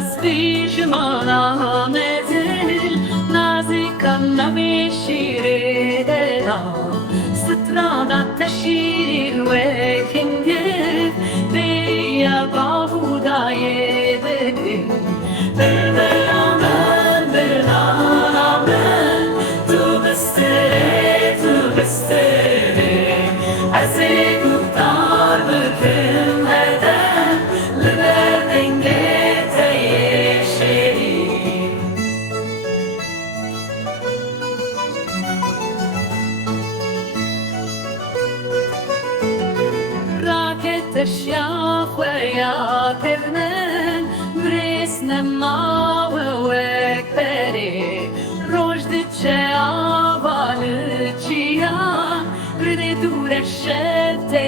Svishmana mezil nazika namishireda strada tashirwe kinge veya bahudaye dedim Amen, amen, tu bestere Azig muhtar mümkün eden Lüberdin geteye şehir Raket eşyaf ve ya tevnen Brisne mawe ve ekberi Rojdice avalı çiyan Ride dure şete